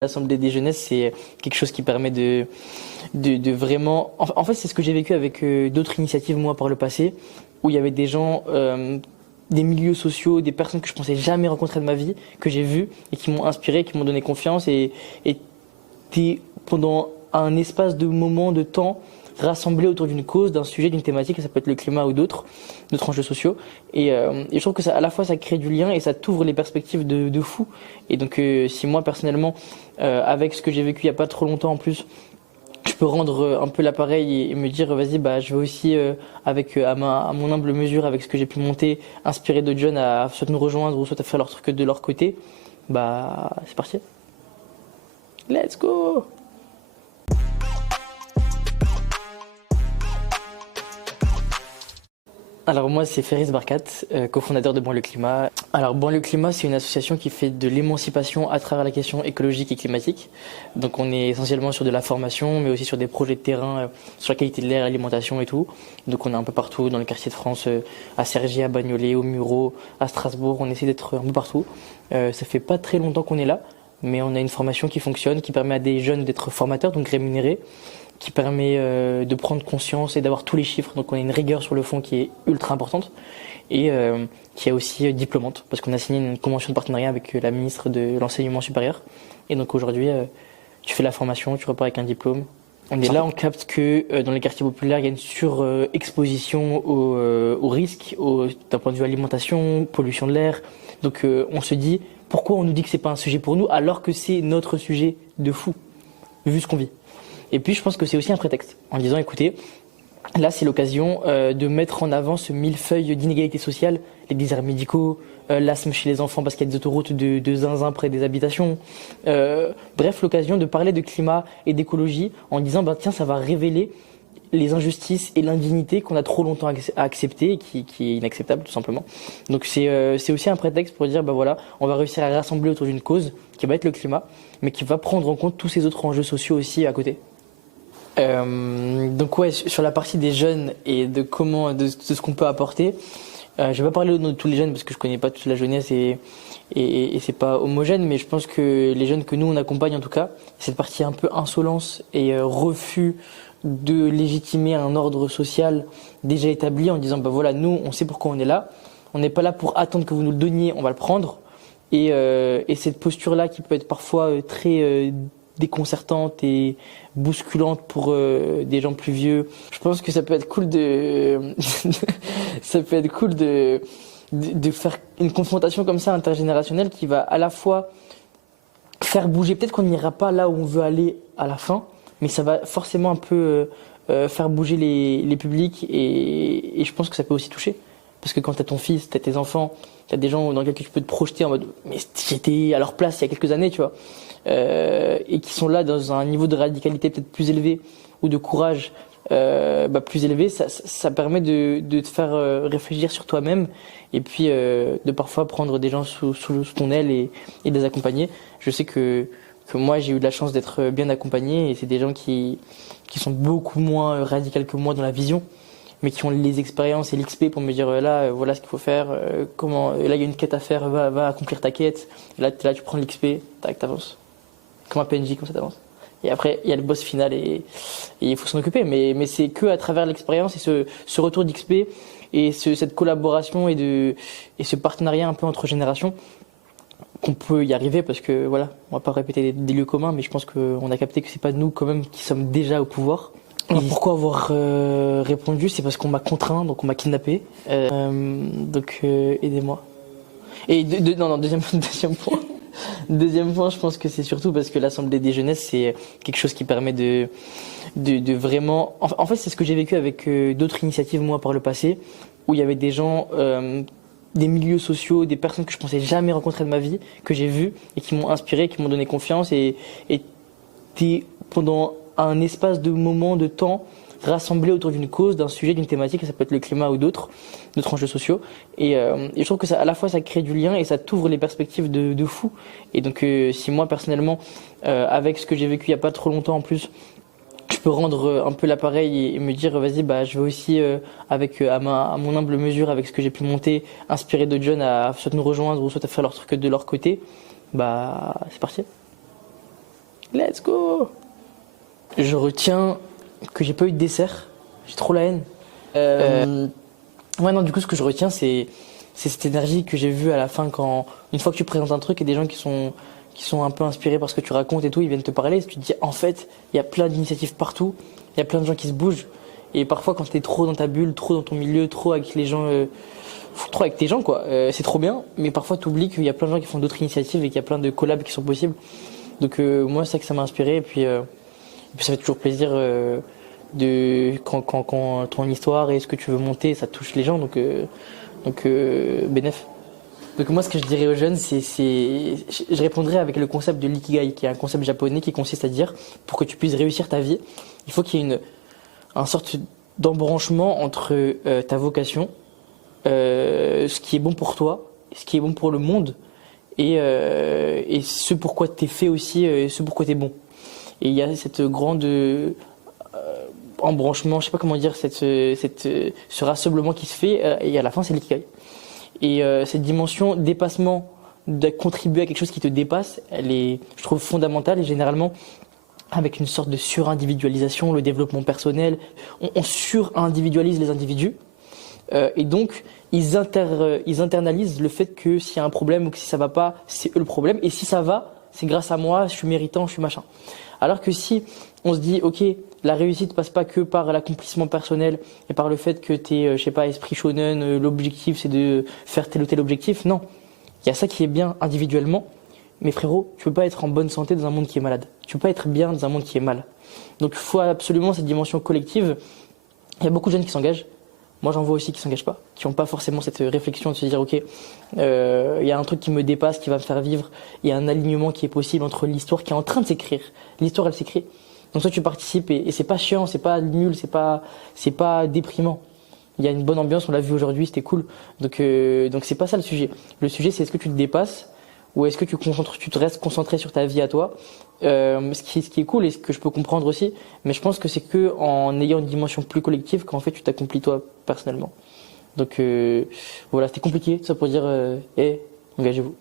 L'Assemblée des jeunesses, c'est quelque chose qui permet de vraiment... En fait, c'est ce que j'ai vécu avec d'autres initiatives, moi, par le passé, où il y avait des gens, des milieux sociaux, des personnes que je pensais jamais rencontrer de ma vie, que j'ai vues et qui m'ont inspiré, qui m'ont donné confiance et pendant un espace de moment, de temps, rassemblés autour d'une cause, d'un sujet, d'une thématique, ça peut être le climat ou d'autres enjeux sociaux. Et je trouve que ça, à la fois, ça crée du lien et ça t'ouvre les perspectives de fou. Et donc, si moi, personnellement, avec ce que j'ai vécu il n'y a pas trop longtemps en plus, je peux rendre un peu l'appareil et me dire, vas-y, bah, je vais aussi, à mon humble mesure, avec ce que j'ai pu monter, inspirer d'autres jeunes à soit nous rejoindre ou soit à faire leur truc de leur côté, bah, c'est parti. Let's go! Alors moi c'est Ferris Barkat, cofondateur de Banlieue Climat. Alors Banlieue Climat, c'est une association qui fait de l'émancipation à travers la question écologique et climatique. Donc on est essentiellement sur de la formation mais aussi sur des projets de terrain sur la qualité de l'air, l'alimentation et tout. Donc on est un peu partout dans le quartier de France, à Cergy, à Bagnolet, au Mureau, à Strasbourg, on essaie d'être un peu partout. Ça fait pas très longtemps qu'on est là, mais on a une formation qui fonctionne, qui permet à des jeunes d'être formateurs, donc rémunérés, qui permet de prendre conscience et d'avoir tous les chiffres. Donc on a une rigueur sur le fond qui est ultra importante et qui est aussi diplômante parce qu'on a signé une convention de partenariat avec la ministre de l'Enseignement supérieur. Et donc aujourd'hui, tu fais la formation, tu repars avec un diplôme. On est là, on capte que dans les quartiers populaires, il y a une surexposition aux risques, d'un point de vue alimentation, pollution de l'air. Donc on se dit, pourquoi on nous dit que c'est pas un sujet pour nous alors que c'est notre sujet de fou, vu ce qu'on vit. Et puis je pense que c'est aussi un prétexte, en disant écoutez, là c'est l'occasion de mettre en avant ce millefeuille d'inégalités sociales, les déserts médicaux, l'asthme chez les enfants parce qu'il y a des autoroutes de zinzin près des habitations. Bref, l'occasion de parler de climat et d'écologie en disant bah, tiens, ça va révéler les injustices et l'indignité qu'on a trop longtemps à accepter et qui est inacceptable tout simplement. Donc c'est aussi un prétexte pour dire bah voilà, on va réussir à rassembler autour d'une cause qui va être le climat, mais qui va prendre en compte tous ces autres enjeux sociaux aussi à côté. Donc ouais, sur la partie des jeunes et de ce qu'on peut apporter, je vais pas parler de tous les jeunes parce que je connais pas toute la jeunesse et c'est pas homogène, mais je pense que les jeunes que nous on accompagne en tout cas, cette partie un peu insolence et refus de légitimer un ordre social déjà établi en disant bah voilà, nous on sait pourquoi on est là, on n'est pas là pour attendre que vous nous le donniez, on va le prendre. Et cette posture-là qui peut être parfois très déconcertante et bousculante pour des gens plus vieux. Je pense que ça peut être cool ça peut être cool de faire une confrontation comme ça intergénérationnelle qui va à la fois faire bouger. Peut-être qu'on n'ira pas là où on veut aller à la fin, mais ça va forcément un peu faire bouger les publics et je pense que ça peut aussi toucher. Parce que quand tu as ton fils, tu as tes enfants, tu as des gens dans lesquels tu peux te projeter en mode mais j'étais à leur place il y a quelques années, tu vois. Et qui sont là dans un niveau de radicalité peut-être plus élevé ou de courage plus élevé, ça permet de te faire réfléchir sur toi-même et puis de parfois prendre des gens sous ton aile et de les accompagner. Je sais que moi j'ai eu de la chance d'être bien accompagné et c'est des gens qui sont beaucoup moins radicaux que moi dans la vision, mais qui ont les expériences et l'XP pour me dire là voilà ce qu'il faut faire, là il y a une quête à faire, va accomplir ta quête, et là tu prends l'XP, tac, t'avances. Comme un PNJ, comme ça t'avances. Et après, il y a le boss final et il faut s'en occuper. Mais c'est que à travers l'expérience et ce retour d'XP et cette collaboration et ce partenariat un peu entre générations qu'on peut y arriver parce que voilà, on va pas répéter des lieux communs, mais je pense qu'on a capté que c'est pas nous quand même qui sommes déjà au pouvoir. Alors pourquoi avoir répondu? C'est parce qu'on m'a contraint, donc on m'a kidnappé. Donc aidez-moi. Et deuxième point. Deuxième point, je pense que c'est surtout parce que l'Assemblée des jeunesses, c'est quelque chose qui permet de vraiment... En fait, c'est ce que j'ai vécu avec d'autres initiatives, moi, par le passé, où il y avait des gens, des milieux sociaux, des personnes que je pensais jamais rencontrer de ma vie, que j'ai vues et qui m'ont inspiré, qui m'ont donné confiance et pendant un espace de moment, de temps, rassemblés autour d'une cause, d'un sujet, d'une thématique, ça peut être le climat ou d'autres enjeux sociaux. Et je trouve que ça, à la fois, ça crée du lien et ça t'ouvre les perspectives de fou. Et donc, si moi, personnellement, avec ce que j'ai vécu il n'y a pas trop longtemps en plus, je peux rendre un peu l'appareil et me dire, vas-y, bah, je vais aussi, à mon humble mesure, avec ce que j'ai pu monter, inspirer d'autres jeunes à soit nous rejoindre ou soit à faire leur truc de leur côté, bah, c'est parti. Let's go. Je retiens que j'ai pas eu de dessert. J'ai trop la haine. Ouais, non, du coup, ce que je retiens, c'est cette énergie que j'ai vue à la fin quand, une fois que tu présentes un truc et des gens qui sont un peu inspirés par ce que tu racontes et tout, ils viennent te parler, tu te dis, en fait, il y a plein d'initiatives partout, il y a plein de gens qui se bougent. Et parfois, quand t'es trop dans ta bulle, trop dans ton milieu, trop avec les gens, trop avec tes gens, quoi, c'est trop bien. Mais parfois, t'oublies qu'il y a plein de gens qui font d'autres initiatives et qu'il y a plein de collabs qui sont possibles. Donc, moi, c'est ça que ça m'a inspiré. Et puis ça fait toujours plaisir quand ton histoire et ce que tu veux monter, ça touche les gens. Bénef. Donc moi, ce que je dirais aux jeunes, je répondrais avec le concept de l'ikigai, qui est un concept japonais qui consiste à dire, pour que tu puisses réussir ta vie, il faut qu'il y ait un sorte d'embranchement entre ta vocation, ce qui est bon pour toi, ce qui est bon pour le monde, et ce pourquoi t'es fait aussi, ce pourquoi t'es bon. Et il y a cette grande embranchement, je sais pas comment dire, ce rassemblement qui se fait, et à la fin, c'est l'ikigai. Et cette dimension dépassement, de contribuer à quelque chose qui te dépasse, elle est, je trouve, fondamentale. Et généralement, avec une sorte de surindividualisation, le développement personnel, on surindividualise les individus. Et donc, ils internalisent le fait que s'il y a un problème ou que si ça va pas, c'est eux le problème. Et si ça va, c'est grâce à moi, je suis méritant, je suis machin. Alors que si on se dit, ok, la réussite passe pas que par l'accomplissement personnel et par le fait que t'es, je sais pas, esprit shonen, l'objectif c'est de faire tel ou tel objectif. Non, il y a ça qui est bien individuellement, mais frérot, tu peux pas être en bonne santé dans un monde qui est malade. Tu peux pas être bien dans un monde qui est mal. Donc il faut absolument cette dimension collective. Il y a beaucoup de jeunes qui s'engagent. Moi, j'en vois aussi qui s'engagent pas, qui n'ont pas forcément cette réflexion de se dire, ok, il y a un truc qui me dépasse, qui va me faire vivre. Il y a un alignement qui est possible entre l'histoire qui est en train de s'écrire. L'histoire, elle s'écrit. Donc toi, tu participes et c'est pas chiant, c'est pas nul, c'est pas déprimant. Il y a une bonne ambiance, on l'a vu aujourd'hui, c'était cool. Donc c'est pas ça le sujet. Le sujet, c'est est-ce que tu te dépasses ou est-ce que tu te restes concentré sur ta vie à toi. Ce qui est cool et ce que je peux comprendre aussi, mais je pense que c'est que en ayant une dimension plus collective qu'en fait tu t'accomplis toi personnellement. Donc voilà, c'était compliqué, tout ça pour dire, engagez-vous.